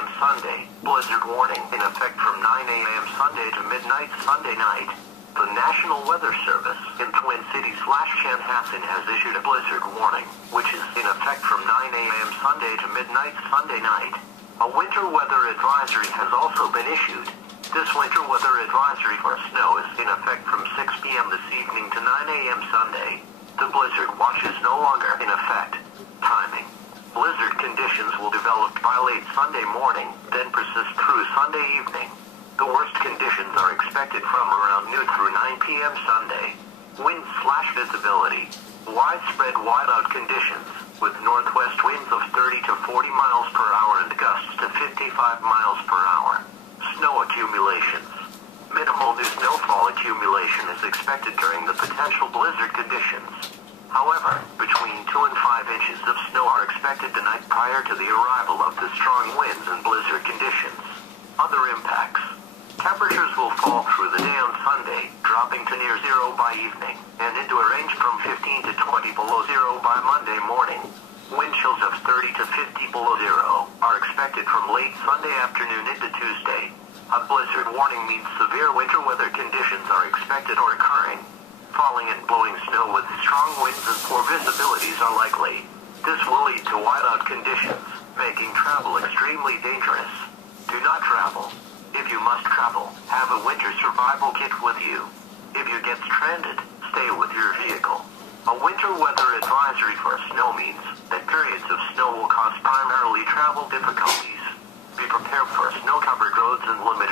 a.m. Sunday, blizzard warning in effect from 9 a.m. Sunday to midnight Sunday night. The National Weather Service in Twin Cities/Chanhassen has issued a blizzard warning, which is in effect from 9 a.m. Sunday to midnight Sunday night. A winter weather advisory has also been issued. This winter weather advisory for snow is in effect from 6 p.m. this evening to 9 a.m. Sunday. The blizzard watch is no longer in effect. Timing. Blizzard conditions will develop by late Sunday morning, then persist through Sunday evening. The worst conditions are expected from around noon through 9 p.m. Sunday. Wind/visibility. Widespread whiteout conditions, with northwest winds of 30 to 40 miles per hour and gusts to 55 miles per hour. Snow accumulations. Minimal new snowfall accumulation is expected during the potential blizzard conditions. However, between 2 and 5 inches of snow are expected the night prior to the arrival of the strong winds and blizzard conditions. Other impacts. Temperatures will fall through the day on Sunday, dropping to near zero by evening, and into a range from 15 to 20 below zero by Monday morning. Wind chills of 30 to 50 below zero are expected from late Sunday afternoon into Tuesday. A blizzard warning means severe winter weather conditions are expected or occurring. Falling and blowing snow with strong winds and poor visibilities are likely. This will lead to whiteout conditions, making travel extremely dangerous. Do not travel. If you must travel, have a winter survival kit with you. If you get stranded, stay with your vehicle. A winter weather advisory for snow means that periods of snow will cause primarily travel difficulties. Be prepared for snow-covered roads and limited